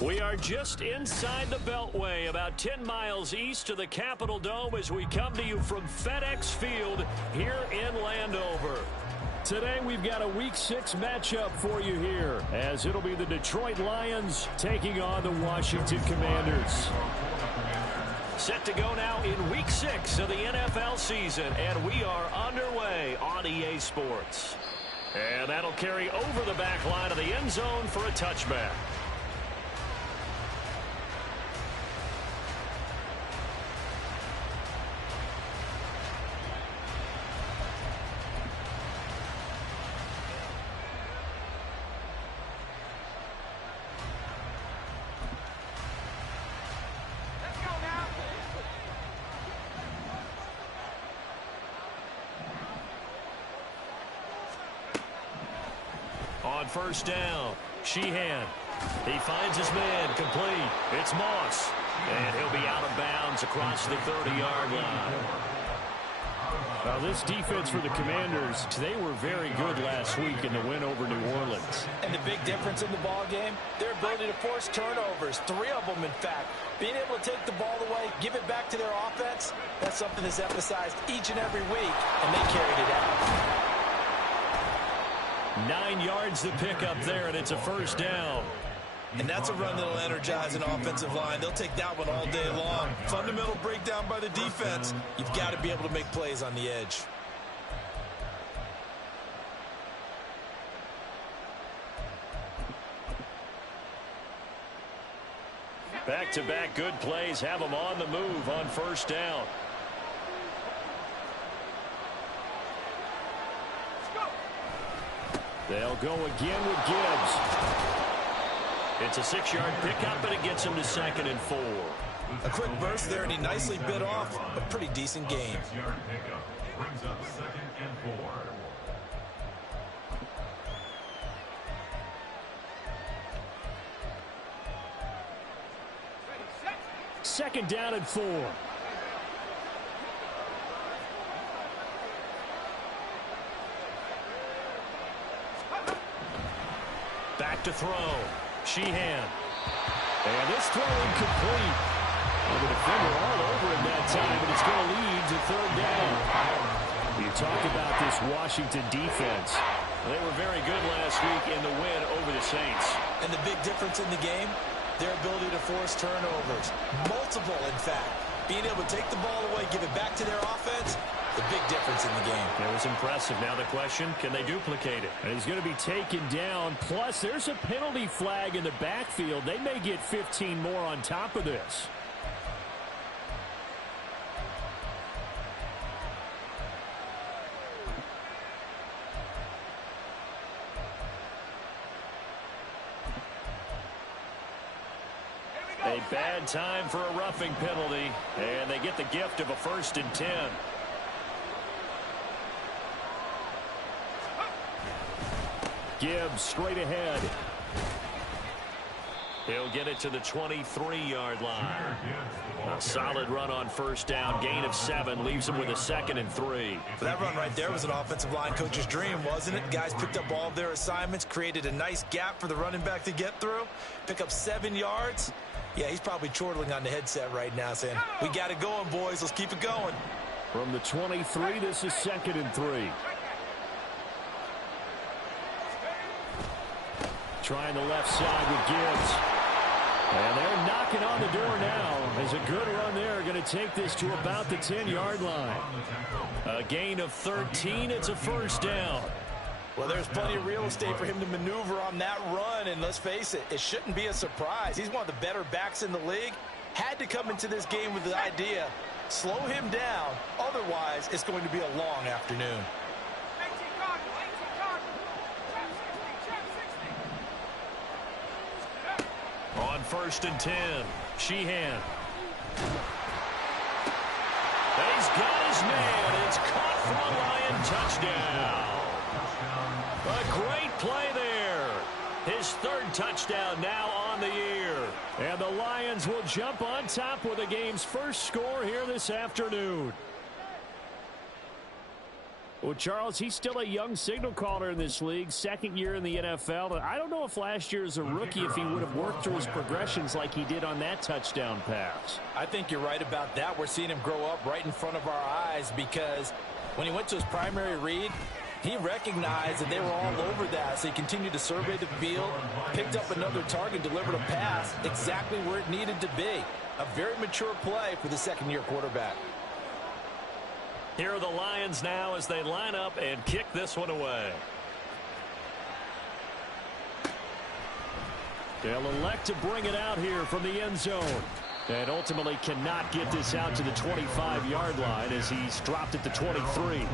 We are just inside the Beltway, about 10 miles east of the Capitol Dome as we come to you from FedEx Field here in Landover. Today we've got a Week 6 matchup for you here, as it'll be the Detroit Lions taking on the Washington Commanders. Set to go now in Week 6 of the NFL season, and we are underway on EA Sports. And that'll carry over the back line of the end zone for a touchback. On first down, YeeHee. He finds his man complete. It's Moss. And he'll be out of bounds across the 30-yard line. Well, this defense for the Commanders, they were very good last week in the win over New Orleans. And the big difference in the ball game, their ability to force turnovers, 3 of them in fact. Being able to take the ball away, give it back to their offense, that's something that's emphasized each and every week, and they carried it out. 9 yards to pick up there, and it's a first down. And that's a run that'll energize an offensive line. They'll take that one all day long. Fundamental breakdown by the defense. You've got to be able to make plays on the edge. Back-to-back good plays have them on the move on first down. They'll go again with Gibbs. It's a 6-yard pickup, and it gets him to 2nd and 4. A quick burst there, and he nicely bit off a pretty decent gain. 6-yard pickup brings up 2nd and 4. 2nd down and 4. Back to throw. YeeHee. And this throw incomplete. And the defender all over him that time, and it's going to lead to 3rd down. You talk about this Washington defense. They were very good last week in the win over the Saints. And the big difference in the game, their ability to force turnovers. Multiple, in fact. Being able to take the ball away, give it back to their offense, the big difference in the game. It was impressive. Now the question, can they duplicate it? And he's going to be taken down. Plus, there's a penalty flag in the backfield. They may get 15 more on top of this. A bad time for a roughing penalty, and they get the gift of a 1st and 10. Gibbs straight ahead. He'll get it to the 23-yard line. A solid run on first down. Gain of 7 leaves him with a 2nd and 3. That run right there was an offensive line coach's dream, wasn't it? Guys picked up all of their assignments, created a nice gap for the running back to get through, pick up 7 yards. Yeah, he's probably chortling on the headset right now saying, we got it going, boys. Let's keep it going. From the 23, this is 2nd and 3. Trying the left side with Gibbs. And they're knocking on the door now. As a good run there, going to take this to about the 10-yard line. A gain of 13. It's a first down. Well, there's plenty of real estate for him to maneuver on that run, and let's face it, it shouldn't be a surprise. He's one of the better backs in the league. Had to come into this game with the idea, slow him down, otherwise it's going to be a long afternoon. On 1st and 10, YeeHee. He's got his man. It's caught for a Lion touchdown. A great play there. His 3rd touchdown now on the year. And the Lions will jump on top with the game's first score here this afternoon. Well, Charles, he's still a young signal caller in this league, second year in the NFL. And I don't know if last year as a rookie, if he would have worked through his progressions like he did on that touchdown pass. I think you're right about that. We're seeing him grow up right in front of our eyes because when he went to his primary read, he recognized that they were all over that. So he continued to survey the field, picked up another target, delivered a pass exactly where it needed to be. A very mature play for the second-year quarterback. Here are the Lions now as they line up and kick this one away. They'll elect to bring it out here from the end zone. And ultimately cannot get this out to the 25-yard line as he's dropped at the 23.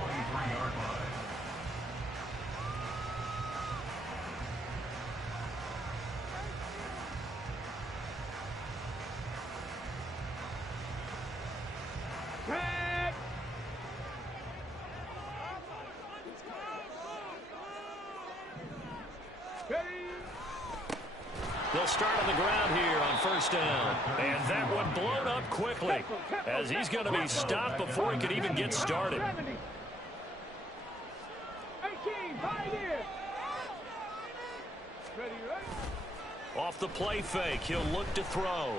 They'll start on the ground here on first down. And that one blown up quickly as he's going to be stopped before he could even get started. Off the play fake, he'll look to throw.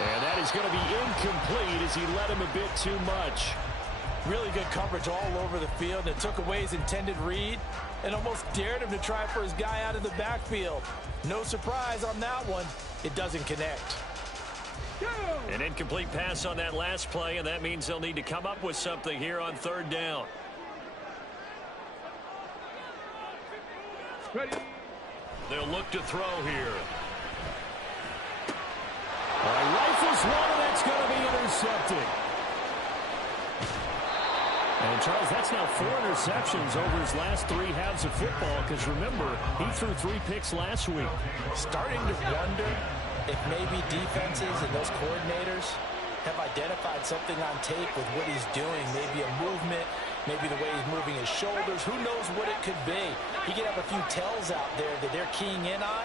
And that is going to be incomplete as he led him a bit too much. Really good coverage all over the field. It took away his intended read and almost dared him to try for his guy out of the backfield. No surprise on that one. It doesn't connect. An incomplete pass on that last play, and that means they'll need to come up with something here on third down. They'll look to throw here. Rifles one, and that's going to be intercepted. And, Charles, that's now 4 interceptions over his last 3 halves of football because, remember, he threw 3 picks last week. Starting to wonder if maybe defenses and those coordinators have identified something on tape with what he's doing. Maybe a movement, maybe the way he's moving his shoulders. Who knows what it could be? He could have a few tells out there that they're keying in on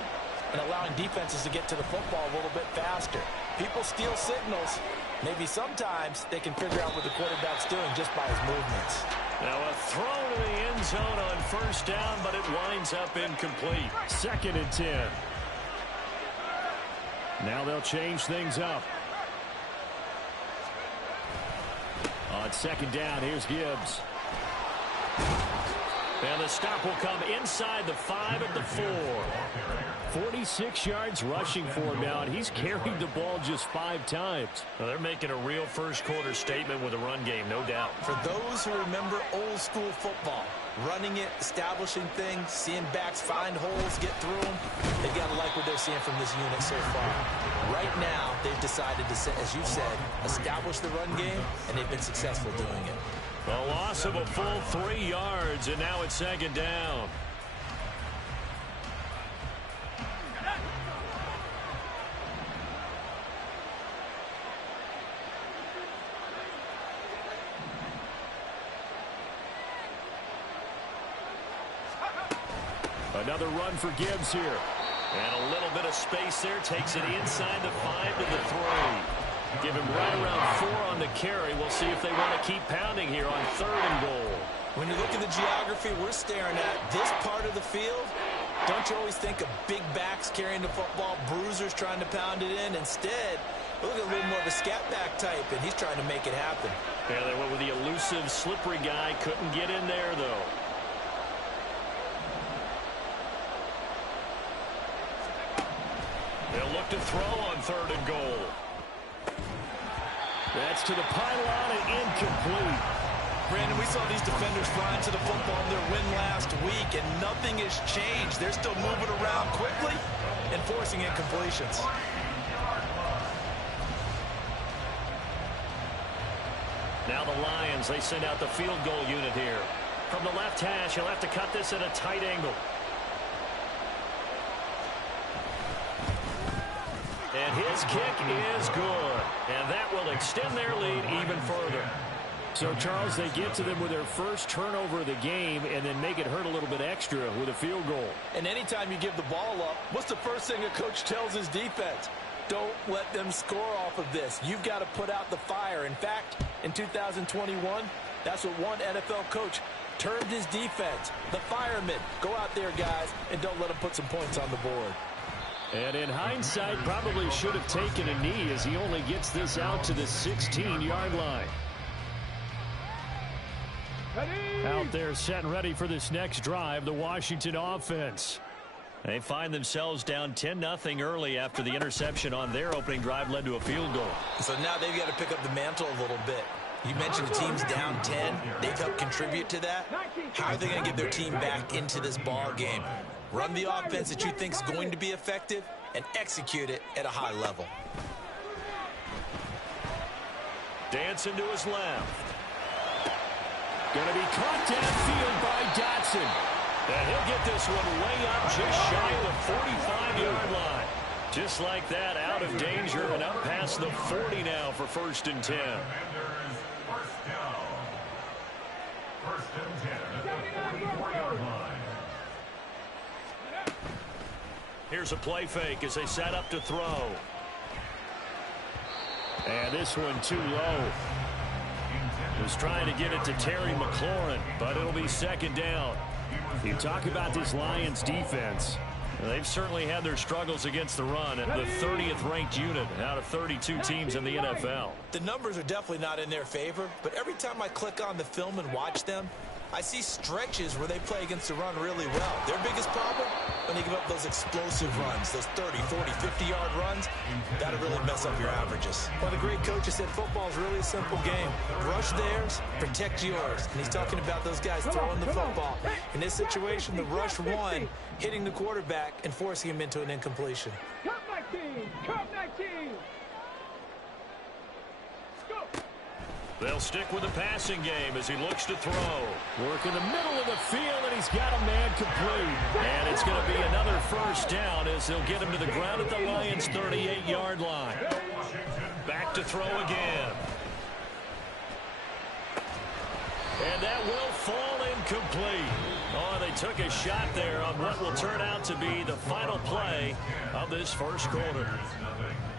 and allowing defenses to get to the football a little bit faster. People steal signals. Maybe sometimes they can figure out what the quarterback's doing just by his movements. Now a throw to the end zone on first down, but it winds up incomplete. 2nd and 10. Now they'll change things up. On 2nd down, here's Gibbs. And the stop will come inside the 5 at the 4. 46 yards rushing for him now, and he's carried the ball just 5 times. Well, they're making a real first-quarter statement with a run game, no doubt. For those who remember old-school football, running it, establishing things, seeing backs find holes, get through them, they've got to like what they're seeing from this unit so far. Right now, they've decided to, as you said, establish the run game, and they've been successful doing it. A loss of a full 3 yards, and now it's 2nd down. Another run for Gibbs here. And a little bit of space there. Takes it inside the 5 to the 3. Give him right around 4 on the carry. We'll see if they want to keep pounding here on 3rd and goal. When you look at the geography we're staring at, this part of the field, don't you always think of big backs carrying the football, bruisers trying to pound it in? Instead, look at a little more of a scat back type, and he's trying to make it happen. Yeah, they went with the elusive, slippery guy. Couldn't get in there, though. They'll look to throw on 3rd and goal. That's to the pylon and incomplete. Brandon, we saw these defenders flying to the football in their win last week, and nothing has changed. They're still moving around quickly and forcing incompletions. Now the Lions, they send out the field goal unit here. From the left hash, he'll have to cut this at a tight angle. And his kick is good. And that will extend their lead even further. So, Charles, they get to them with their first turnover of the game and then make it hurt a little bit extra with a field goal. And anytime you give the ball up, what's the first thing a coach tells his defense? Don't let them score off of this. You've got to put out the fire. In fact, in 2021, that's what one NFL coach termed his defense. The firemen. Go out there, guys, and don't let them put some points on the board. And in hindsight, probably should have taken a knee as he only gets this out to the 16-yard line. Out there set and ready for this next drive, the Washington offense. They find themselves down 10-0 early after the interception on their opening drive led to a field goal. So now they've got to pick up the mantle a little bit. You mentioned the team's down 10. They've helped contribute to that. How are they going to get their team back into this ball game? Run the offense that you think is going to be effective and execute it at a high level. Dancing to his left. Going to be caught downfield by Dotson. And he'll get this one way up just shy of the 45-yard line. Just like that, out of danger and up past the 40 now for 1st and 10. First down. 1st and 10 at the 44-yard line. Here's a play fake as they set up to throw. And this one too low. Was trying to get it to Terry McLaurin, but it'll be 2nd down. You talk about this Lions defense. They've certainly had their struggles against the run at the 30th ranked unit out of 32 teams in the NFL. The numbers are definitely not in their favor, but every time I click on the film and watch them, I see stretches where they play against the run really well. Their biggest problem, when they give up those explosive runs, those 30, 40, 50-yard runs, that'll really mess up your averages. One of the great coaches said football is really a simple game. Rush theirs, protect yours. And he's talking about those guys throwing the football. In this situation, the rush one, hitting the quarterback and forcing him into an incompletion. Cut my team! Cut my team! They'll stick with the passing game as he looks to throw. Work in the middle of the field, and he's got a man complete. And it's going to be another 1st down as they'll get him to the ground at the Lions' 38-yard line. Back to throw again. And that will fall incomplete. Oh, they took a shot there on what will turn out to be the final play of this 1st quarter.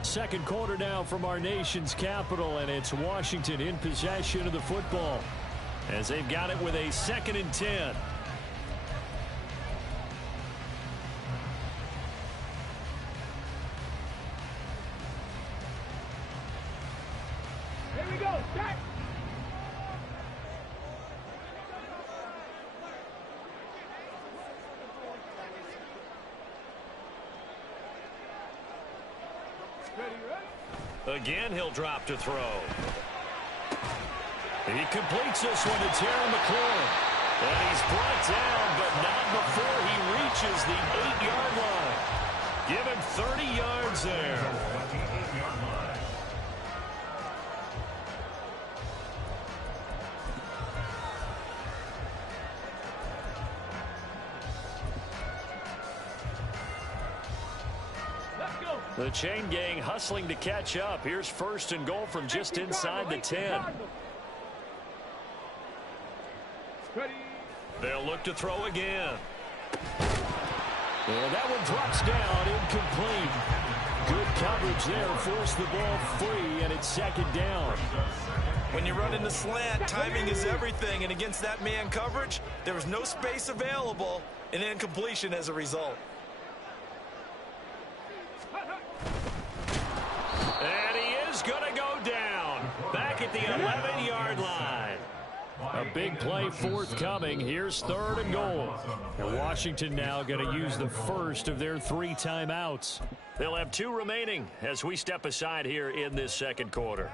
2nd quarter now from our nation's capital, and it's Washington in possession of the football as they've got it with a 2nd and 10. Here we go! Back! Again, he'll drop to throw. He completes this one to Terry McLaurin. And he's brought down, but not before he reaches the 8-yard line. Give him 30 yards there. The chain gang hustling to catch up. Here's 1st and goal from just inside the 10. They'll look to throw again. And that one drops down, incomplete. Good coverage there, forced the ball free, and it's 2nd down. When you run in the slant, timing is everything, and against that man coverage, there was no space available, and incompletion as a result. And he is going to go down back at the 11-yard line. A big play forthcoming. Here's 3rd and goal. And Washington now going to use the first of their 3 timeouts. They'll have 2 remaining as we step aside here in this 2nd quarter.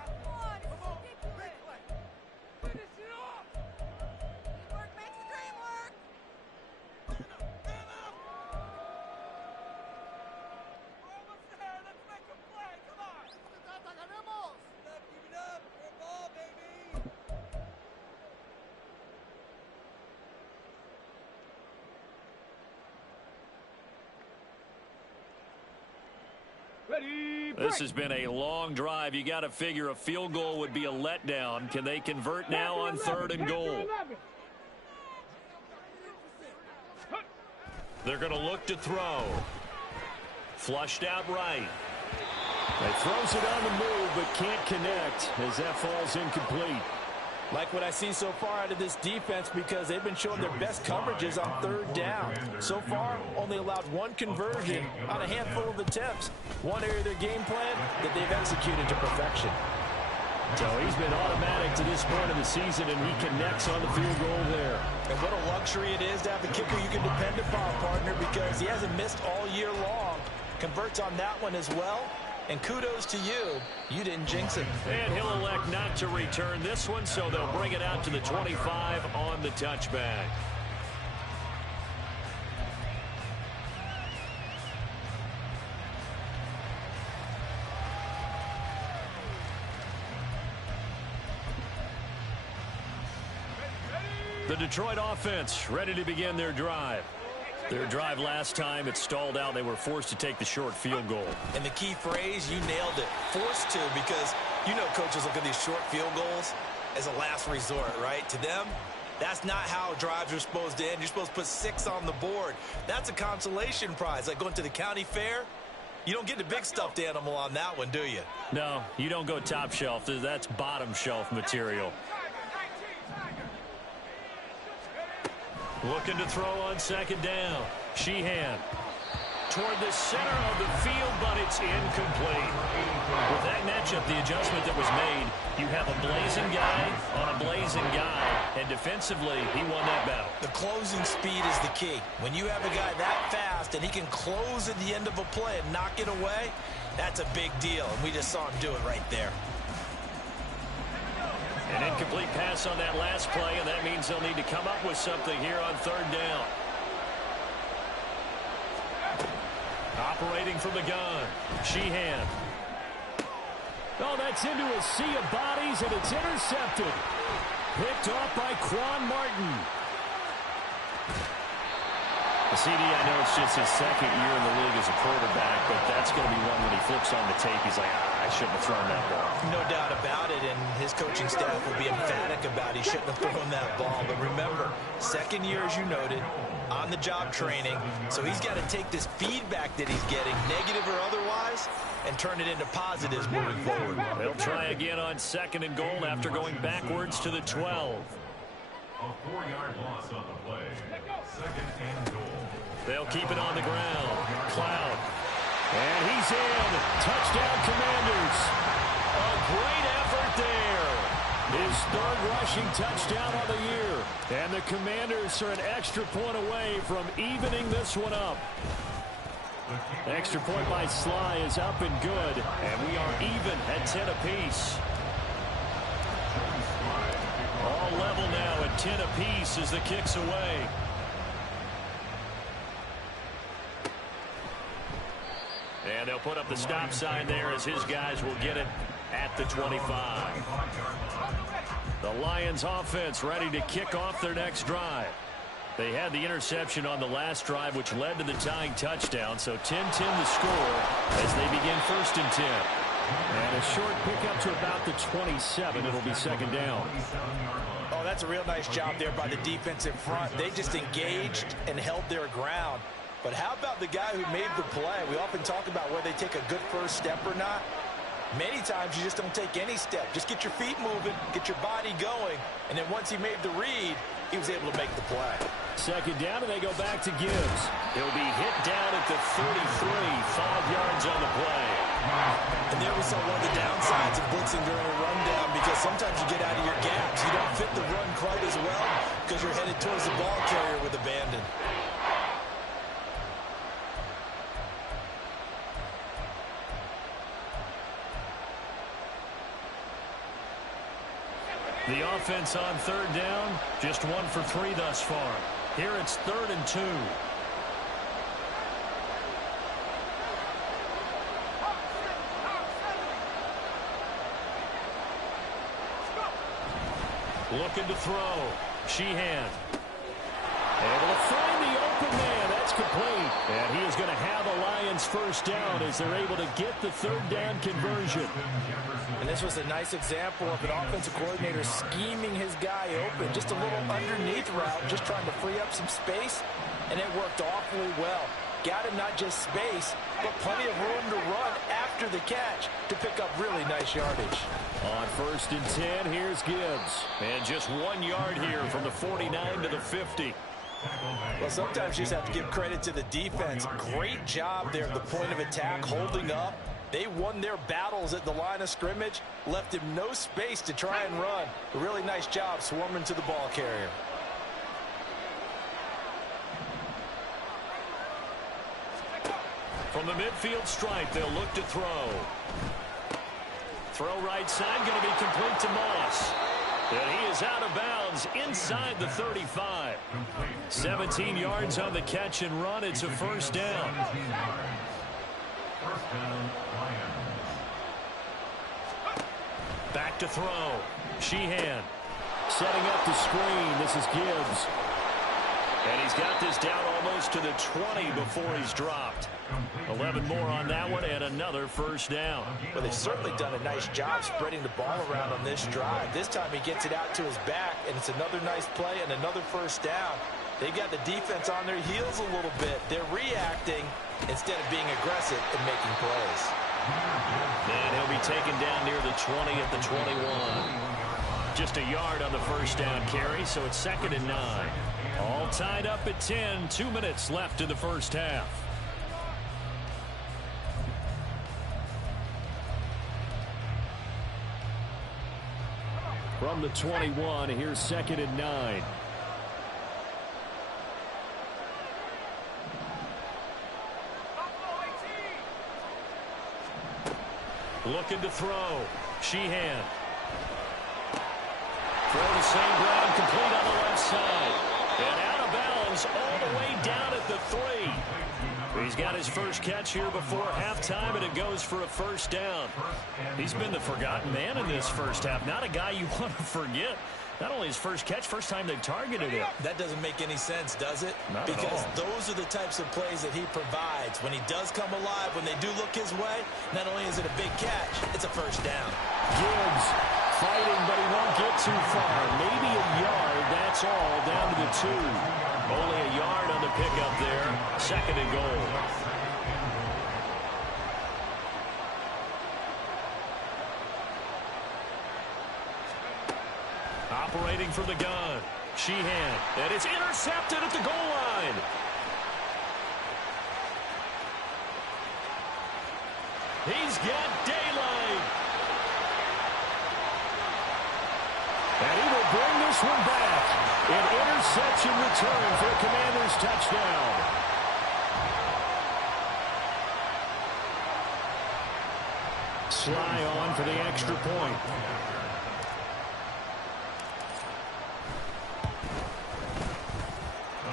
This has been a long drive. You got to figure a field goal would be a letdown. Can they convert now on 3rd and goal? They're going to look to throw. Flushed out right. He throws it on the move, but can't connect as that falls incomplete. Like what I see so far out of this defense because they've been showing their best coverages on third down. So far, only allowed one conversion on a handful of attempts. One area of their game plan that they've executed to perfection. So he's been automatic to this point of the season, and he connects on the field goal there. And what a luxury it is to have a kicker you can depend upon, partner, because he hasn't missed all year long. Converts on that one as well. And kudos to you. You didn't jinx it. And he'll elect not to return this one, so they'll bring it out to the 25 on the touchback. The Detroit offense ready to begin their drive. Their drive last time, it stalled out. They were forced to take the short field goal. And the key phrase, you nailed it. Forced to, because you know coaches look at these short field goals as a last resort, right? To them, that's not how drives are supposed to end. You're supposed to put 6 on the board. That's a consolation prize. Like going to the county fair, you don't get the big stuffed animal on that one, do you? No, you don't go top shelf. That's bottom shelf material. Looking to throw on second down. Sheehan toward the center of the field, but it's incomplete. With that matchup, the adjustment that was made, you have a blazing guy on a blazing guy, and defensively, he won that battle. The closing speed is the key. When you have a guy that fast and he can close at the end of a play and knock it away, that's a big deal, and we just saw him do it right there. An incomplete pass on that last play, and that means they'll need to come up with something here on third down. Operating from the gun, Sheehan. Oh, that's into a sea of bodies, and it's intercepted. Picked off by Quan Martin. The CD, I know it's just his second year in the league as a quarterback, but that's going to be one when he flips on the tape. He's like, I shouldn't have thrown that ball. No doubt about it, and his coaching staff will be emphatic about he shouldn't have thrown that ball. But remember, second year, as you noted, on-the-job training, so he's got to take this feedback that he's getting, negative or otherwise, and turn it into positives moving forward. They'll try again on second and goal after going backwards to the 12. A 4-yard loss on the play. Second and goal. They'll keep it on the ground. Cloud. And he's in. Touchdown, Commanders. A great effort there. His third rushing touchdown on the year. And the Commanders are an extra point away from evening this one up. The extra point by Sly is up and good. And we are even at 10 apiece. All level now at 10 apiece as the kick's away. And they'll put up the stop sign there as his guys will get it at the 25. The Lions offense ready to kick off their next drive. They had the interception on the last drive, which led to the tying touchdown. So 10-10 the score as they begin first and 10. And a short pickup to about the 27. It'll be second down. Oh, that's a real nice job there by the defensive front. They just engaged and held their ground. But how about the guy who made the play? We often talk about whether they take a good first step or not. Many times you just don't take any step. Just get your feet moving, get your body going, and then once he made the read, he was able to make the play. Second down, and they go back to Gibbs. He'll be hit down at the 33, 5 yards on the play. And there we saw one of the downsides of blitzing during a rundown, because sometimes you get out of your gaps. You don't fit the run quite as well because you're headed towards the ball carrier with abandon. The offense on third down, just 1 for 3 thus far. Here it's 3rd and 2. Looking to throw. Sheehan. Able to find the open man. That's complete. And he is going to have a Lions first down as they're able to get the third down conversion. And this was a nice example of an offensive coordinator scheming his guy open. Just a little underneath route, just trying to free up some space, and it worked awfully well. got him not just space, but plenty of room to run after the catch to pick up really nice yardage. On 1st and 10, here's Gibbs. And just 1 yard here from the 49 to the 50. Well, sometimes you just have to give credit to the defense. Great job there at the point of attack, holding up. They won their battles at the line of scrimmage, left him no space to try and run. A really nice job swarming to the ball carrier. From the midfield stripe, they'll look to throw. Throw right side, going to be complete to Moss. And he is out of bounds inside the 35. 17 yards on the catch and run. It's a first down. Back to throw. Sheehan setting up the screen. This is Gibbs. And he's got this down almost to the 20 before he's dropped. 11 more on that one and another first down. Well, they've certainly done a nice job spreading the ball around on this drive. This time he gets it out to his back, and it's another nice play and another first down. They've got the defense on their heels a little bit. They're reacting instead of being aggressive and making plays. And he'll be taken down near the 20 at the 21. Just a yard on the first down carry, so it's 2nd and 9. All tied up at 10. 2 minutes left in the first half. From the 21, here's 2nd and 9. Looking to throw. Sheehan. Throw to St. Brown, complete on the left side. And out of bounds all the way down at the 3. He's got his first catch here before halftime, and it goes for a first down. He's been the forgotten man in this first half. Not a guy you want to forget. Not only his first catch, first time they've targeted him. That doesn't make any sense, does it? Not because at all. Those are the types of plays that he provides. When he does come alive, when they do look his way, not only is it a big catch, it's a first down. Gibbs fighting, but he won't get too far. Maybe a yard, that's all, down to the 2. Only a yard on the pickup there. 2nd and goal. Operating from the gun. Sheehan. And it's intercepted at the goal line. He's got daylight. And he will bring this one back. An interception return for a Commanders touchdown. Sly on for the extra point.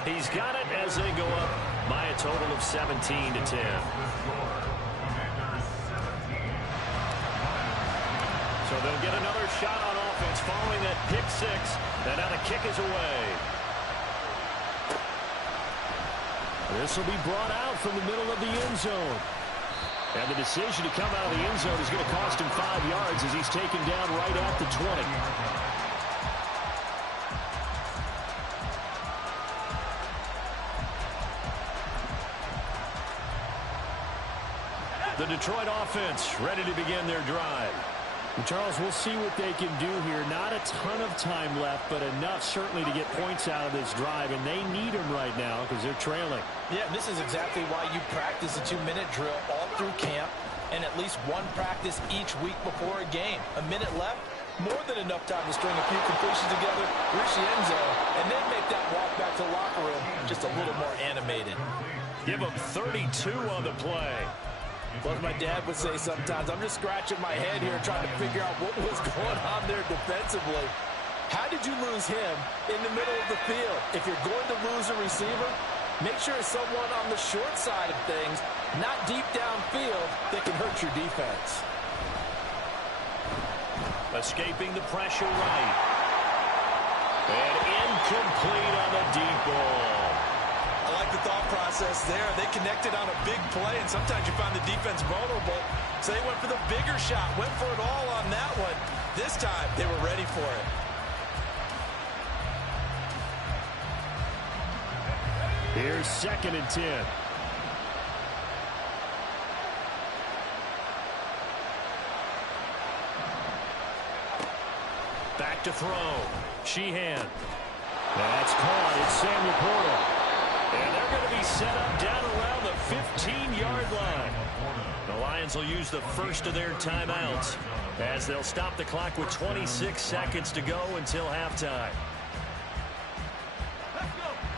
He's got it as they go up by a total of 17 to 10. So they'll get another shot on offense following that pick 6. And now the kick is away. This will be brought out from the middle of the end zone. And the decision to come out of the end zone is going to cost him 5 yards as he's taken down right at the 20. The Detroit offense ready to begin their drive. And Charles, we'll see what they can do here. Not a ton of time left, but enough certainly to get points out of this drive, and they need them right now because they're trailing. Yeah, this is exactly why you practice a 2-minute drill all through camp and at least one practice each week before a game. A minute left, more than enough time to string a few completions together, reach the end zone, and then make that walk back to the locker room just a little more animated. Give them 32 on the play. Well, as my dad would say sometimes, I'm just scratching my head here trying to figure out what was going on there defensively. How did you lose him in the middle of the field? If you're going to lose a receiver, make sure it's someone on the short side of things, not deep downfield, that can hurt your defense. Escaping the pressure right. And incomplete on the deep ball. I like the thought process there. They connected on a big play, and sometimes you find the defense vulnerable. So they went for the bigger shot, went for it all on that one. This time, they were ready for it. Here's 2nd and 10. to throw. Sheehan. That's caught. It's Samuel Porter. And they're going to be set up down around the 15-yard line. The Lions will use the first of their timeouts as they'll stop the clock with 26 seconds to go until halftime.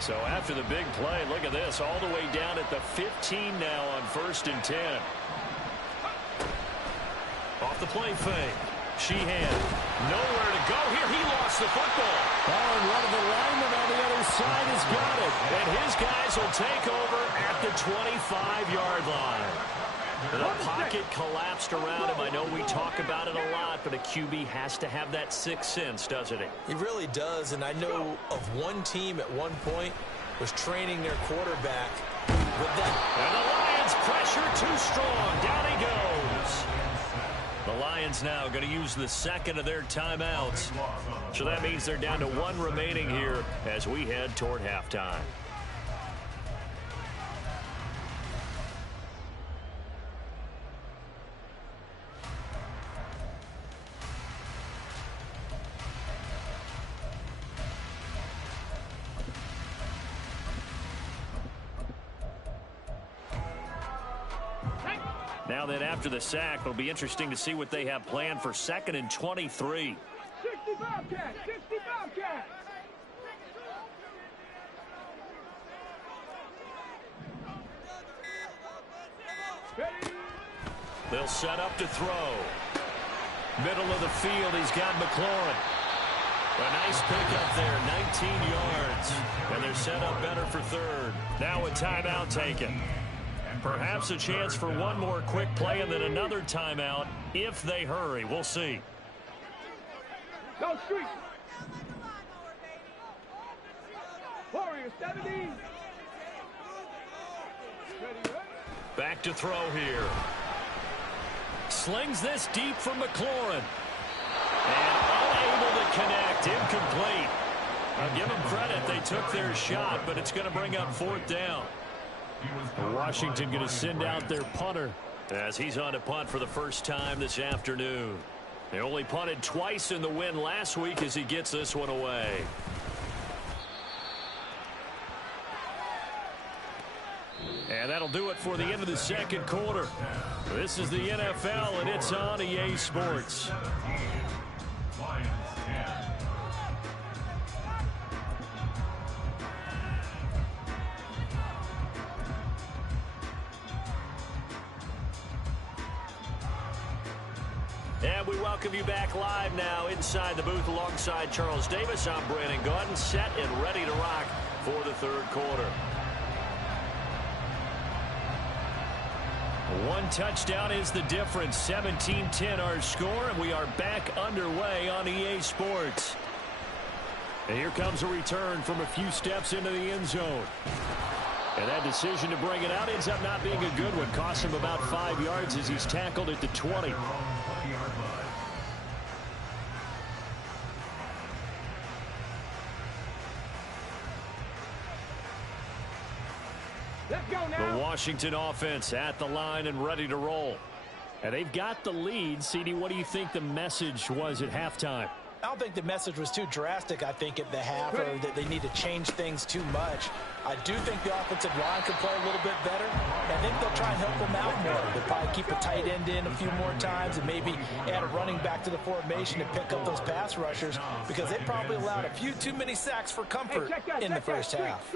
So after the big play, look at this, all the way down at the 15 now on 1st and 10. Off the play fake. Sheehan, nowhere to go here. He lost the football. Oh, and one of the linemen on the other side has got it. And his guys will take over at the 25-yard line. The pocket collapsed around him. I know we talk about it a lot, but a QB has to have that sixth sense, doesn't he? He really does, and I know of one team at one point was training their quarterback with that. And the Lions pressure too strong. Down he goes. The Lions now going to use the second of their timeouts. So that means they're down to one remaining here as we head toward halftime. Now then, after the sack, it'll be interesting to see what they have planned for 2nd and 23. 65 cat, 65 cat. They'll set up to throw. Middle of the field, he's got McLaurin. A nice pickup there, 19 yards. And they're set up better for 3rd. Now a timeout taken. Perhaps a chance for one more quick play and then another timeout if they hurry. We'll see. Go street. Warrior 70. Back to throw here. Slings this deep from McLaurin. And unable to connect. Incomplete. I'll give them credit. They took their shot, but it's going to bring up 4th down. Washington going to send out their punter as he's on to punt for the first time this afternoon. They only punted twice in the win last week as he gets this one away. And that'll do it for the end of the second quarter. This is the NFL, and it's on EA Sports. And we welcome you back live now inside the booth alongside Charles Davis. I'm Brandon Gaudin, set and ready to rock for the 3rd quarter. One touchdown is the difference. 17-10 our score, and we are back underway on EA Sports. And here comes a return from a few steps into the end zone. And that decision to bring it out ends up not being a good one. Costs him about 5 yards as he's tackled at the 20. Let's go now. The Washington offense at the line and ready to roll. And they've got the lead. CD, what do you think the message was at halftime? I don't think the message was too drastic, I think, at the half, or that they need to change things too much. I do think the offensive line could play a little bit better. I think they'll try and help them out more. They'll probably keep a tight end in a few more times and maybe add a running back to the formation to pick up those pass rushers, because they probably allowed a few too many sacks for comfort in the first half.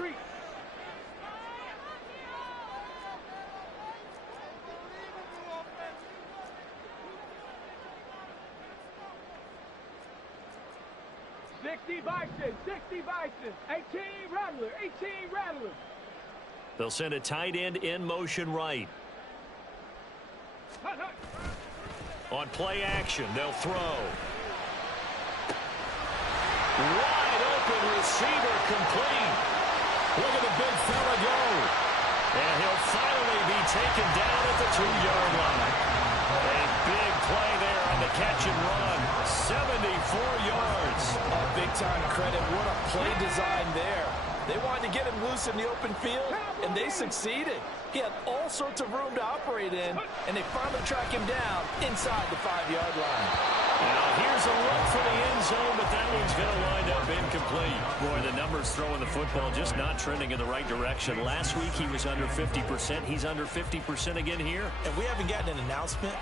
Bison, 60 Bison, 18 Rattler, 18 Rattler. They'll send a tight end in motion right. On play action, they'll throw. Wide open receiver complete. Look at the big fella go. And he'll finally be taken down at the 2-yard line. A big play there on the catch and run. 74 yards. Big time credit. What a play design there. They wanted to get him loose in the open field, and they succeeded. He had all sorts of room to operate in, and they finally track him down inside the 5-yard line. Now here's a look for the end zone, but that one's going to wind up incomplete. Boy, the numbers throwing the football just not trending in the right direction. Last week he was under 50%. He's under 50% again here. And we haven't gotten an announcement,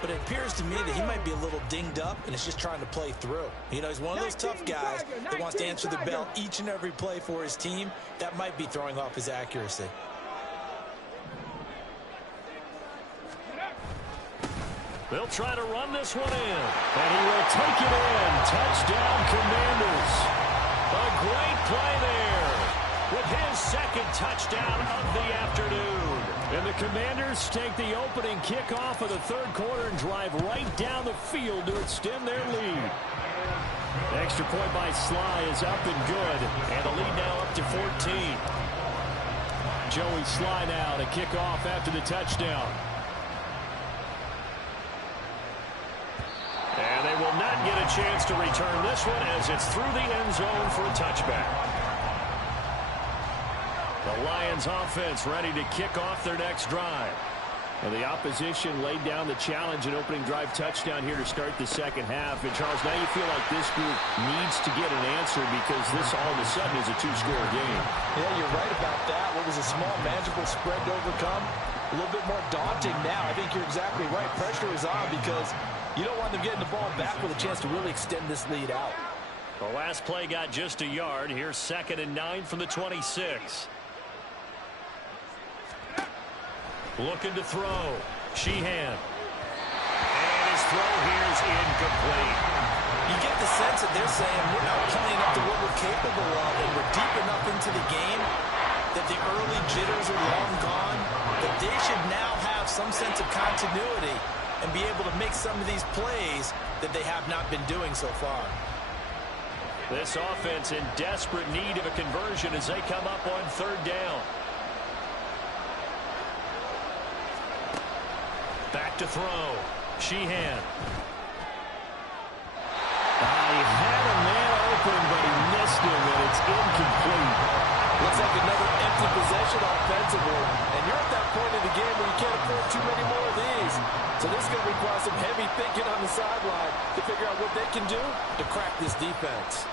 but it appears to me that he might be a little dinged up and is just trying to play through. You know, he's one of those tough guys that wants to answer the bell each and every play for his team. That might be throwing off his accuracy. They'll try to run this one in, and he will take it in. Touchdown, Commanders. A great play there with his second touchdown of the afternoon. And the Commanders take the opening kickoff of the third quarter and drive right down the field to extend their lead. Extra point by Sly is up and good, and the lead now up to 14. Joey Sly now to kick off after the touchdown. And they will not get a chance to return this one as it's through the end zone for a touchback. The Lions offense ready to kick off their next drive. And the opposition laid down the challenge and opening drive touchdown here to start the second half. And Charles, now you feel like this group needs to get an answer because this all of a sudden is a two-score game. Yeah, you're right about that. What was a small, manageable spread to overcome, a little bit more daunting now. I think you're exactly right. Pressure is on because you don't want them getting the ball back with a chance to really extend this lead out. The last play got just a yard. Here's 2nd and 9 from the 26. Looking to throw. Sheehan. And his throw here is incomplete. You get the sense that they're saying we're not playing up to what we're capable of, and we're deep enough into the game that the early jitters are long gone, that they should now have some sense of continuity and be able to make some of these plays that they have not been doing so far. This offense in desperate need of a conversion as they come up on 3rd down. Back to throw. Sheehan. He had a man open, but he missed him, and it's incomplete. Looks like another empty possession offensively. And you're at that point in the game where you can't afford too many more of these. So this is going to require some heavy thinking on the sideline to figure out what they can do to crack this defense.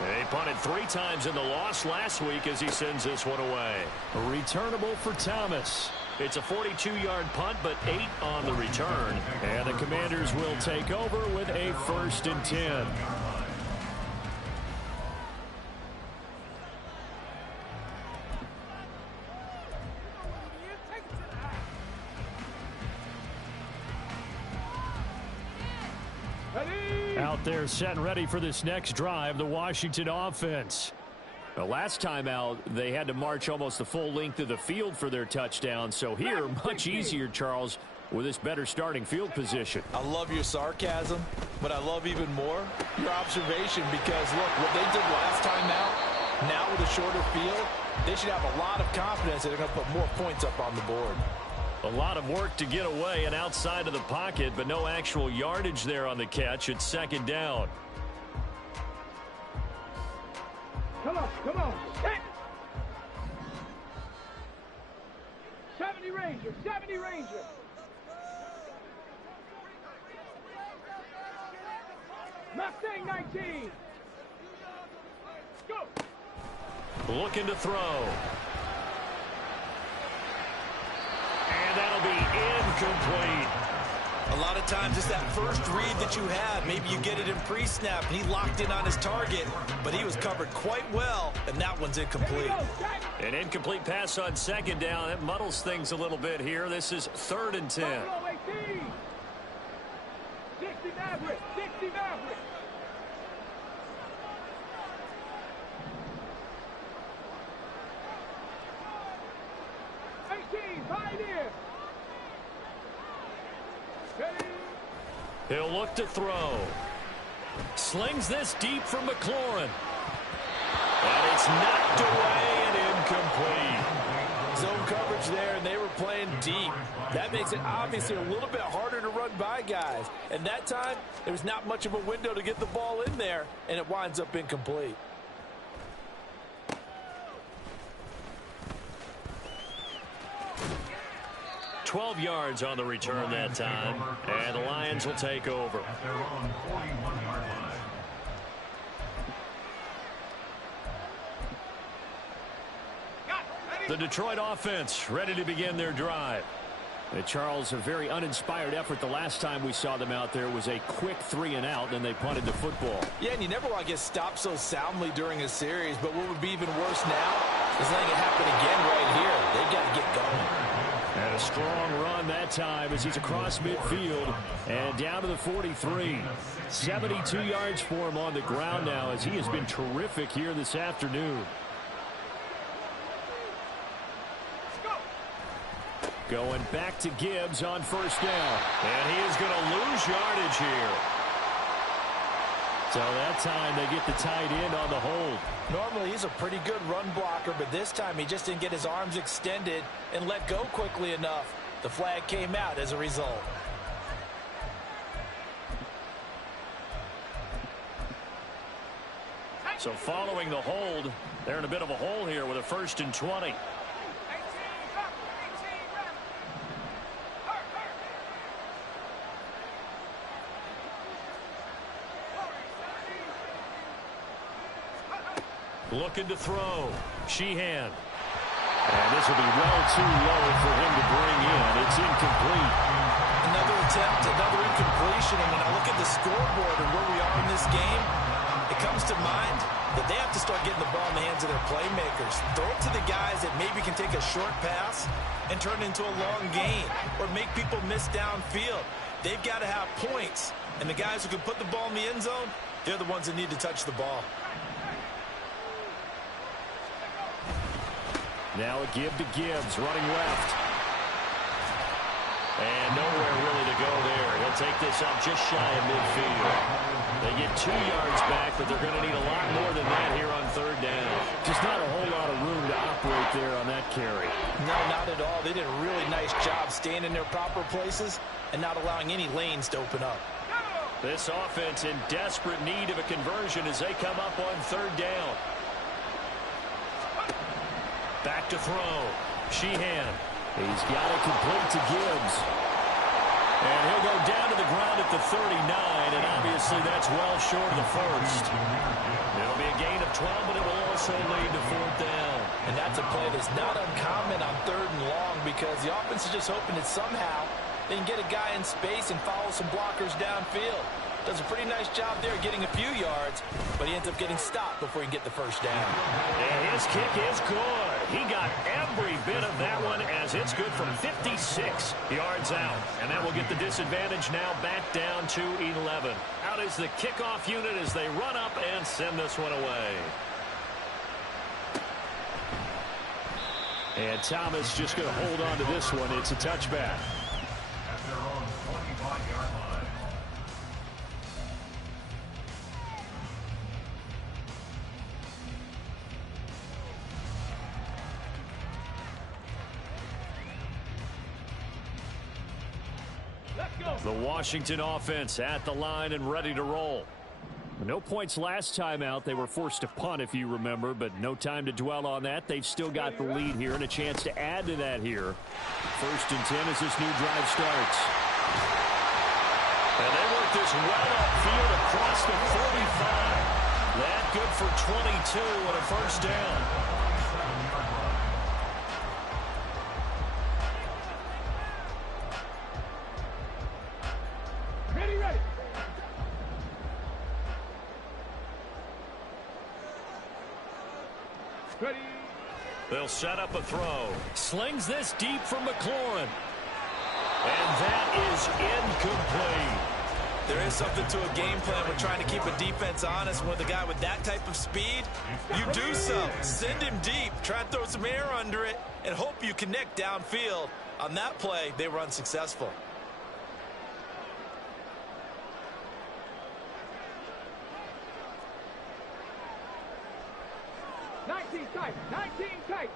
They punted 3 times in the loss last week as he sends this one away. Returnable for Thomas. It's a 42-yard punt, but 8 on the return. And the Commanders will take over with a 1st and 10. Out there set and ready for this next drive, the Washington offense. The last time out, they had to march almost the full length of the field for their touchdown. So here, much easier, Charles, with this better starting field position. I love your sarcasm, but I love even more your observation because, look, what they did last time out, now with a shorter field, they should have a lot of confidence that they're going to put more points up on the board. A lot of work to get away and outside of the pocket, but no actual yardage there on the catch. It's 2nd down. Come on, come on. Hit. 70 Ranger, 70 Ranger. Mustang 19. Go. Looking to throw. And that'll be incomplete. A lot of times it's that first read that you have. Maybe you get it in pre-snap, and he locked in on his target, but he was covered quite well, and that one's incomplete. An incomplete pass on 2nd down. That muddles things a little bit here. This is 3rd and 10. 60 Maverick, 60 Maverick. He'll look to throw. Slings this deep for McLaurin. And it's knocked away and incomplete. Zone coverage there, and they were playing deep. That makes it obviously a little bit harder to run by guys. And that time, there was not much of a window to get the ball in there, and it winds up incomplete. $12 yards on the return that time, and the Lions will take over. The Detroit offense ready to begin their drive. Charles, a very uninspired effort the last time we saw them out there was a quick 3-and-out, and they punted the football. Yeah, and you never want to get stopped so soundly during a series, but what would be even worse now is letting it happen again right here. They've got to get going. And a strong run that time as he's across midfield and down to the 43. 72 yards for him on the ground now as he has been terrific here this afternoon. Going back to Gibbs on first down. And he is going to lose yardage here. So that time they get the tight end on the hold. Normally he's a pretty good run blocker, but this time he just didn't get his arms extended and let go quickly enough. The flag came out as a result. So following the hold, they're in a bit of a hole here with a 1st and 20. Looking to throw. Sheehan. And this will be well too low for him to bring in. It's incomplete. Another attempt, another incompletion. And when I look at the scoreboard and where we are in this game, it comes to mind that they have to start getting the ball in the hands of their playmakers. Throw it to the guys that maybe can take a short pass and turn it into a long gain or make people miss downfield. They've got to have points. And the guys who can put the ball in the end zone, they're the ones that need to touch the ball. Now a give to Gibbs, running left. And nowhere really to go there. He'll take this up just shy of midfield. They get 2 yards back, but they're going to need a lot more than that here on 3rd down. Just not a whole lot of room to operate there on that carry. No, not at all. They did a really nice job staying in their proper places and not allowing any lanes to open up. This offense in desperate need of a conversion as they come up on 3rd down. Back to throw. Sheehan. He's got it complete to Gibbs. And he'll go down to the ground at the 39, and obviously that's well short of the 1st. It'll be a gain of 12, but it will also lead to 4th down. And that's a play that's not uncommon on 3rd and long because the offense is just hoping that somehow they can get a guy in space and follow some blockers downfield. Does a pretty nice job there getting a few yards, but he ends up getting stopped before he can get the 1st down. And his kick is good. He got every bit of that one as it's good from 56 yards out. And that will get the disadvantage now back down to 11. Out is the kickoff unit as they run up and send this one away. And Thomas just going to hold on to this one. It's a touchback. At their own 25-yard line. The Washington offense at the line and ready to roll. No points last time out. They were forced to punt, if you remember, but no time to dwell on that. They've still got the lead here and a chance to add to that here. 1st and 10 as this new drive starts. And they work this well upfield across the 45. That good for 22 and a 1st down. They'll set up a throw. Slings this deep from McLaurin. And that is incomplete. There is something to a game plan when trying to keep a defense honest. With a guy with that type of speed, you do so. Send him deep. Try and throw some air under it and hope you connect downfield. On that play, they were unsuccessful. Tight, 19 tight.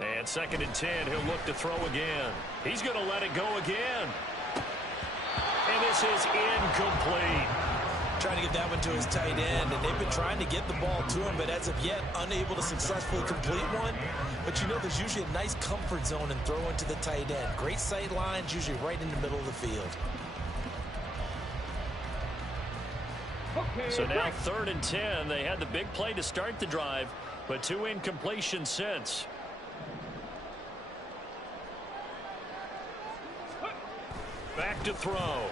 And 2nd and 10, he'll look to throw again. He's going to let it go again. And this is incomplete. Trying to get that one to his tight end, and they've been trying to get the ball to him, but as of yet, unable to successfully complete one. But you know, there's usually a nice comfort zone in throwing to the tight end. Great sight lines, usually right in the middle of the field. So now 3rd and 10. They had the big play to start the drive. but 2 incompletions since. Back to throw.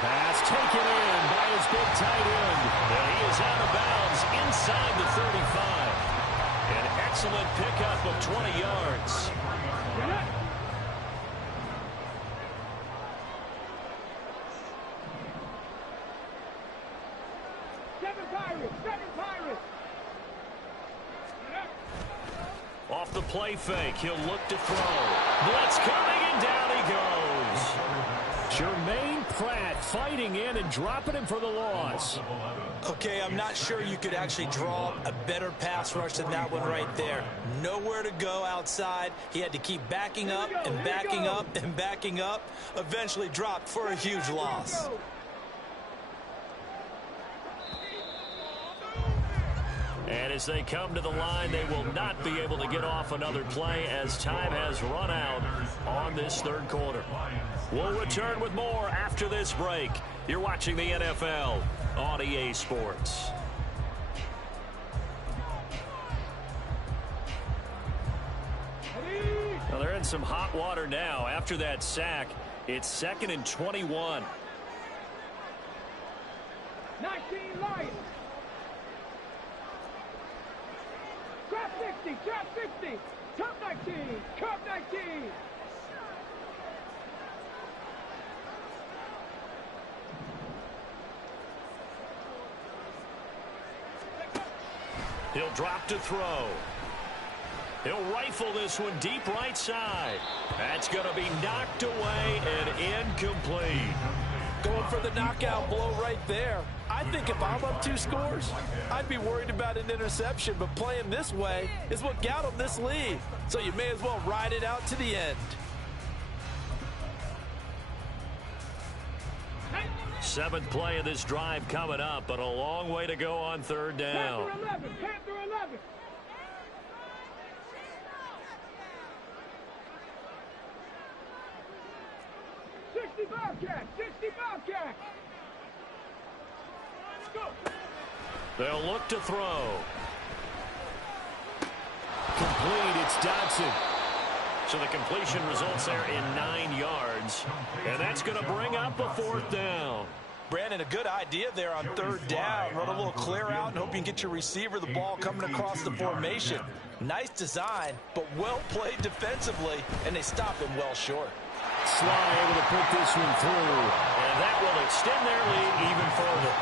Pass taken in by his big tight end. And he is out of bounds inside the 35. An excellent pickup of 20 yards. Seven Pirates. Off the play fake, he'll look to throw. Blitz coming, and down he goes. Jermaine Pratt fighting in and dropping him for the loss. Okay, I'm not sure you could actually draw a better pass rush than that one right there. Nowhere to go outside. He had to keep backing up and backing up and backing up. Eventually dropped for a huge loss. And as they come to the line, they will not be able to get off another play as time has run out on this third quarter. We'll return with more after this break. You're watching the NFL on EA Sports. Well, they're in some hot water now. After that sack, it's 2nd and 21. 19 Lions. Drop 60, drop 60. Cup 19, cup 19. He'll drop to throw. He'll rifle this one deep right side. That's going to be knocked away and incomplete. Going for the knockout blow right there. I think if I'm up 2 scores, I'd be worried about an interception, but playing this way is what got him this lead. So you may as well ride it out to the end. Seventh play of this drive coming up, but a long way to go on third down. Panther 11, Panther 11. Bobcat, 60 Bobcat. They'll look to throw. Complete, it's Dodson. So the completion results there in 9 yards. And that's going to bring up a 4th down. Brandon, a good idea there on third down. Run a little clear out and hope you can get your receiver the ball coming across the formation. Nice design, but well played defensively, and they stop him well short. Sly able to put this one through, and that will extend their lead even further.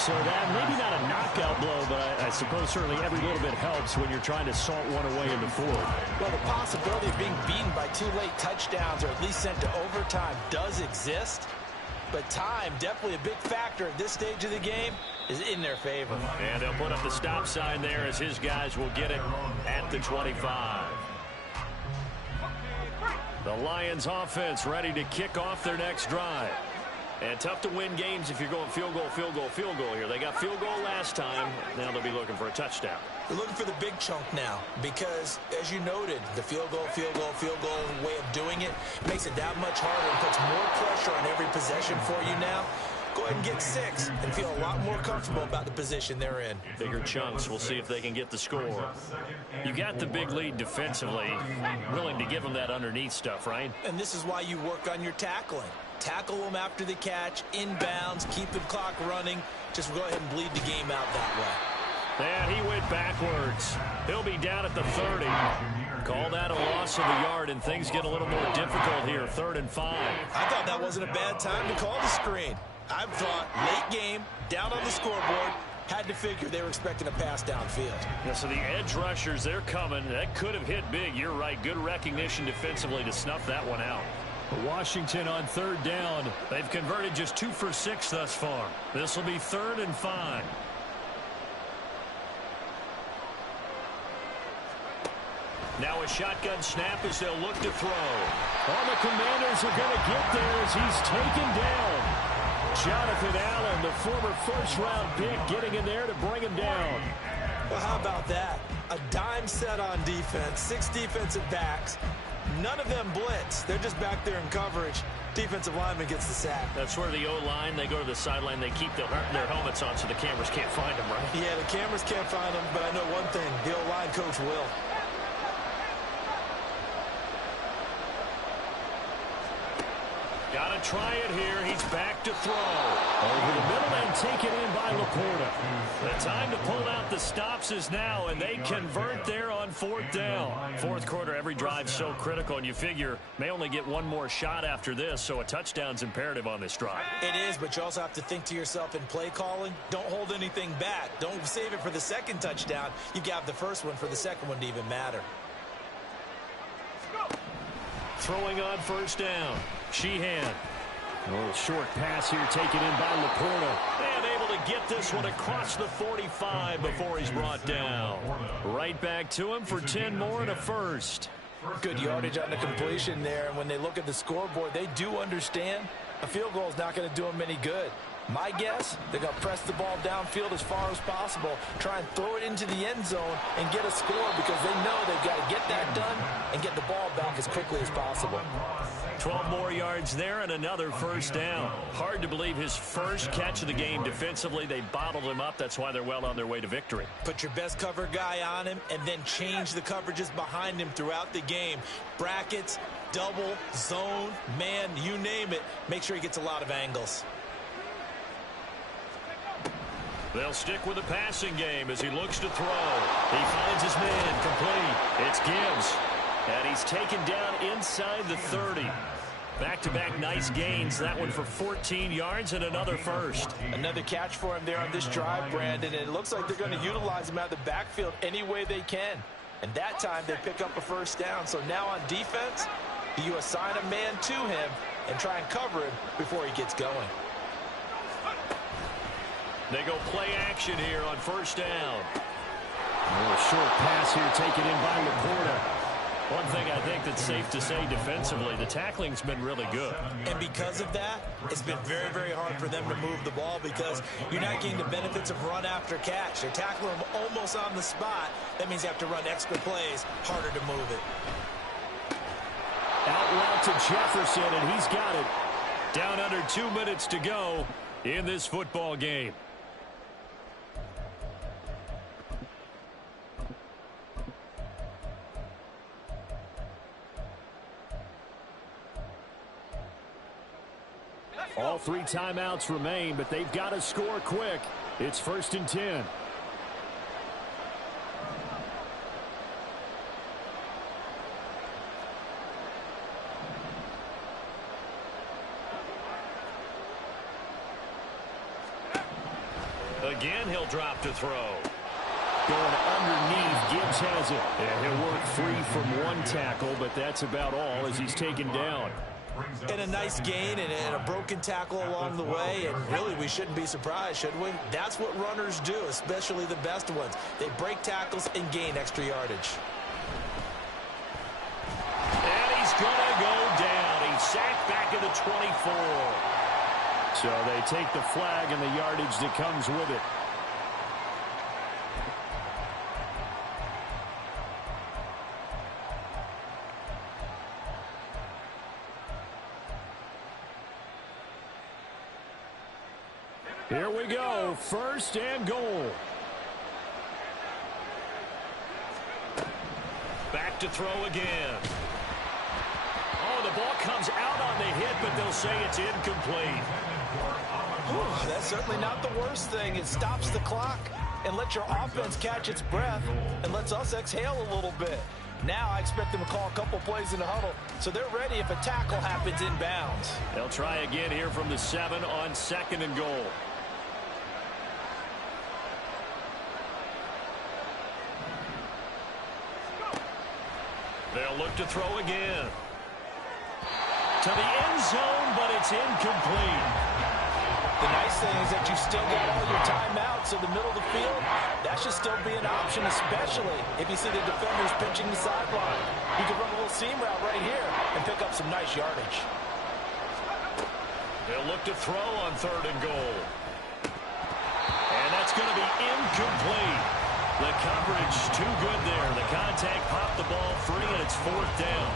So that maybe not a knockout blow, but I suppose certainly every little bit helps when you're trying to salt one away in the fourth. Well, the possibility of being beaten by 2 late touchdowns or at least sent to overtime does exist, but time, definitely a big factor at this stage of the game, is in their favor. And they'll put up the stop sign there as his guys will get it at the 25. The Lions offense ready to kick off their next drive. And tough to win games if you're going field goal, field goal, field goal here. They got field goal last time. Now they'll be looking for a touchdown. They're looking for the big chunk now because, as you noted, the field goal way of doing it makes it that much harder and puts more pressure on every possession for you now. Go ahead and get 6 and feel a lot more comfortable about the position they're in. Bigger chunks. We'll see if they can get the score. You got the big lead defensively. Willing to give them that underneath stuff, right? And this is why you work on your tackling. Tackle them after the catch, inbounds, keep the clock running. Just go ahead and bleed the game out that way. And he went backwards. He'll be down at the 30. Call that a loss of a yard, and things get a little more difficult here. 3rd and 5. I thought that wasn't a bad time to call the screen. I thought late game, down on the scoreboard, had to figure they were expecting a pass downfield. Yeah, so the edge rushers, they're coming. That could have hit big. You're right. Good recognition defensively to snuff that one out. Washington on 3rd down. They've converted just 2 for 6 thus far. This will be 3rd and 5. Now a shotgun snap as they'll look to throw. All the Commanders are going to get there as he's taken down. Jonathan Allen, the former 1st-round pick, getting in there to bring him down. Well, how about that? A dime set on defense, 6 defensive backs. None of them blitz. They're just back there in coverage. Defensive lineman gets the sack. That's where the O-line, they go to the sideline, they keep their helmets on so the cameras can't find them, right? Yeah, the cameras can't find them, but I know one thing. The O-line coach will. Got to try it here. He's back to throw. Over the middle and taken in by Laporta. The time to pull out the stops is now, and they convert there on 4th down. Fourth quarter, every drive's so critical, and you figure may only get one more shot after this, so a touchdown's imperative on this drive. It is, but you also have to think to yourself in play calling, don't hold anything back. Don't save it for the second touchdown. You got the first one for the second one to even matter. Throwing on 1st down. Sheehan. A little short pass here taken in by Laporta. And able to get this one across the 45 before he's brought down. Right back to him for 10 more and a first. Good yardage on the completion there, and when they look at the scoreboard, they do understand a field goal is not going to do them any good. My guess, they're going to press the ball downfield as far as possible, try and throw it into the end zone and get a score because they know they've got to get that done and get the ball back as quickly as possible. 12 more yards there and another 1st down. Hard to believe his first catch of the game defensively. They bottled him up. That's why they're well on their way to victory. Put your best cover guy on him and then change the coverages behind him throughout the game. Brackets, double, zone, man, you name it. Make sure he gets a lot of angles. They'll stick with the passing game as he looks to throw. He finds his man complete. It's Gibbs. And he's taken down inside the 30. Back-to-back nice gains. That one for 14 yards and another first. Another catch for him there on this drive, Brandon. And it looks like they're going to utilize him out of the backfield any way they can. And that time they pick up a 1st down. So now on defense, you assign a man to him and try and cover him before he gets going. They go play action here on 1st down. A little short pass here taken in by Laporta. One thing I think that's safe to say defensively, the tackling's been really good. And because of that, it's been very, very hard for them to move the ball because you're not getting the benefits of run after catch. They're tackling them almost on the spot. That means you have to run extra plays, harder to move it. Out route to Jefferson, and he's got it. Down under 2 minutes to go in this football game. All 3 timeouts remain, but they've got to score quick. It's 1st and 10. Again, he'll drop to throw. Going underneath, Gibbs has it. And he'll work free from one tackle, but that's about all as he's taken down. And a nice gain and a broken tackle along the way, and really we shouldn't be surprised, should we? That's what runners do, especially the best ones. They break tackles and gain extra yardage. And he's going to go down. He's sacked back at the 24. So they take the flag and the yardage that comes with it. Here we go, 1st and goal. Back to throw again. Oh, the ball comes out on the hit, but they'll say it's incomplete. Whew, that's certainly not the worst thing. It stops the clock and lets your offense catch its breath and lets us exhale a little bit. Now I expect them to call a couple plays in the huddle, so they're ready if a tackle happens inbounds. They'll try again here from the 7 on 2nd and goal. They'll look to throw again. To the end zone, but it's incomplete. The nice thing is that you still got all your timeouts, so the middle of the field, that should still be an option, especially if you see the defenders pinching the sideline. You can run a little seam route right here and pick up some nice yardage. They'll look to throw on 3rd and goal. And that's going to be incomplete. The coverage too good there. The contact popped the ball free, and it's 4th down.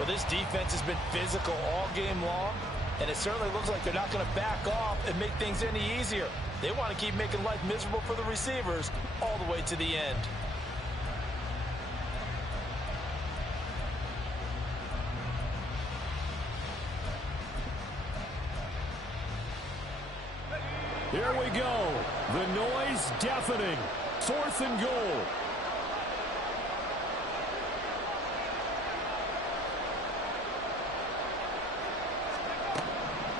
Well, this defense has been physical all game long, and it certainly looks like they're not going to back off and make things any easier. They want to keep making life miserable for the receivers all the way to the end. Here we go. The noise deafening. 4th and goal.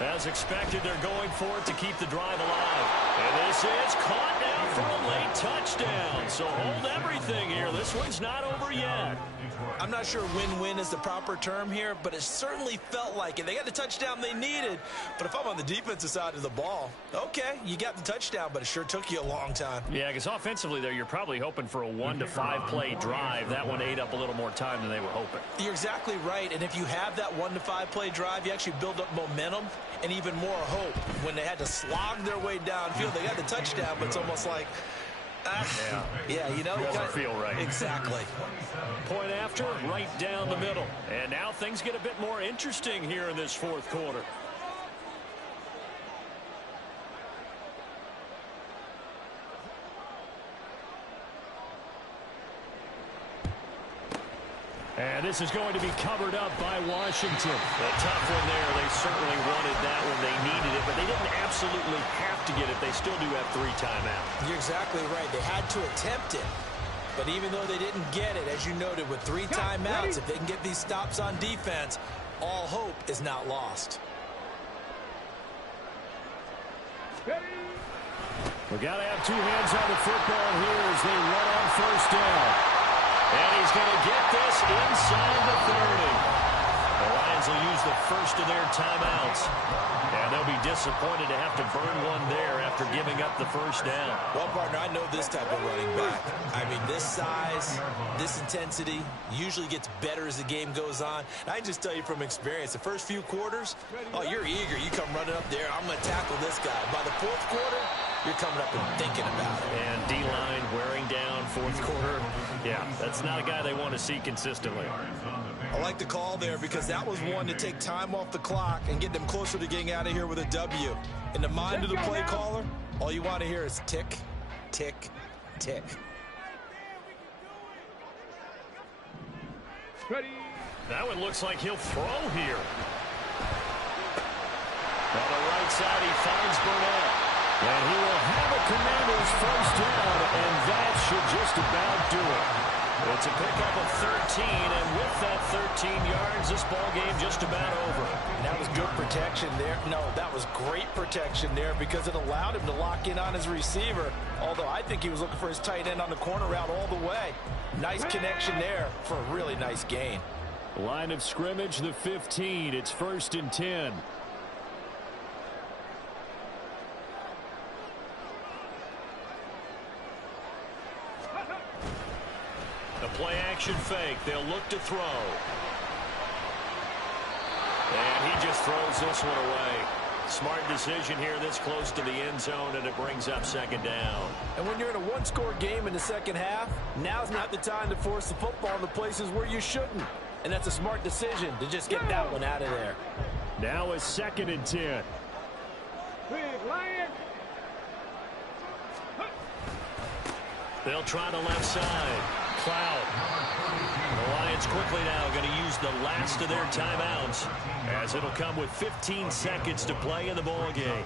As expected, they're going for it to keep the drive alive. And this is caught now for a late touchdown. So hold everything here. This one's not over yet. I'm not sure win-win is the proper term here, but it certainly felt like it. They got the touchdown they needed, but if I'm on the defensive side of the ball, okay, you got the touchdown, but it sure took you a long time. Yeah, because offensively there, you're probably hoping for a 1 to 5 play drive. That one ate up a little more time than they were hoping. You're exactly right, and if you have that 1 to 5 play drive, you actually build up momentum and even more hope. When they had to slog their way downfield, they got the touchdown, but it's almost like, yeah, you know, it doesn't feel right. Exactly. Point after, right down the middle. And now things get a bit more interesting here in this 4th quarter. And this is going to be covered up by Washington. A tough one there. They certainly wanted that when they needed it, but they didn't absolutely have to get it. They still do have 3 timeouts. You're exactly right. They had to attempt it. But even though they didn't get it, as you noted, with 3 timeouts, if they can get these stops on defense, all hope is not lost. We've got to have 2 hands on the football here as they run on 1st down. And he's going to get this inside the 30. The Lions will use the first of their timeouts. And they'll be disappointed to have to burn one there after giving up the 1st down. Well, partner, I know this type of running back. I mean, this size, this intensity usually gets better as the game goes on. And I can just tell you from experience, the first few quarters, oh, you're eager. You come running up there, I'm going to tackle this guy. By the 4th quarter, you're coming up and thinking about it. And D-line wearing down 4th quarter. Yeah, that's not a guy they want to see consistently. I like the call there because that was one to take time off the clock and get them closer to getting out of here with a W. In the mind of the play caller, all you want to hear is tick, tick, tick. That one looks like he'll throw here. On the right side, he finds Burnett. And he will have a Commanders 1st down, and that should just about do it. It's a pickup of 13, and with that 13 yards, this ball game just about over. And that was good protection there. No, that was great protection there because it allowed him to lock in on his receiver, although I think he was looking for his tight end on the corner route all the way. Nice connection there for a really nice gain. Line of scrimmage, the 15. It's 1st and 10. The play-action fake. They'll look to throw. And he just throws this one away. Smart decision here this close to the end zone, and it brings up 2nd down. And when you're in a 1-score game in the 2nd half, now's not the time to force the football in the places where you shouldn't. And that's a smart decision to just get that one out of there. Now is 2nd and 10. Big Lions. They'll try the left side. Cloud. The Lions quickly now going to use the last of their timeouts as it'll come with 15 seconds to play in the ball game.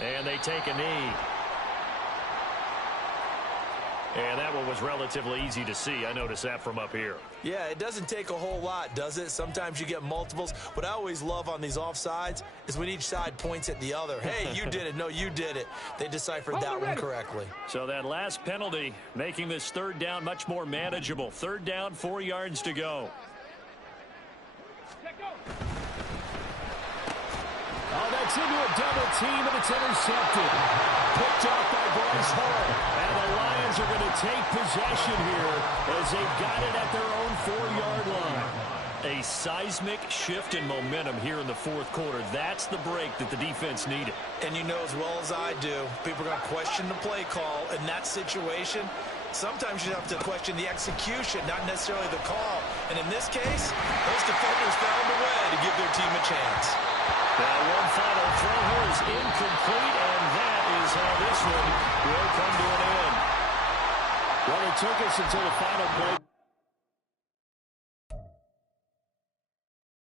And they take a knee. And that one was relatively easy to see. I noticed that from up here. Yeah, it doesn't take a whole lot, does it? Sometimes you get multiples. What I always love on these offsides is when each side points at the other. Hey, you did it. No, you did it. They deciphered that one correctly. So that last penalty making this 3rd down much more manageable. 3rd down, 4 yards to go. Oh, that's into a double team, and it's intercepted. Picked off by Bryce Hall. And the Lions are going to take possession here as they've got it at their own 4-yard line. A seismic shift in momentum here in the fourth quarter. That's the break that the defense needed. And you know as well as I do, people are going to question the play call in that situation. Sometimes you have to question the execution, not necessarily the call. And in this case, those defenders found a way to give their team a chance. Now one final throw here is incomplete, and that is how this one will come to an end. Well, it took us until the final play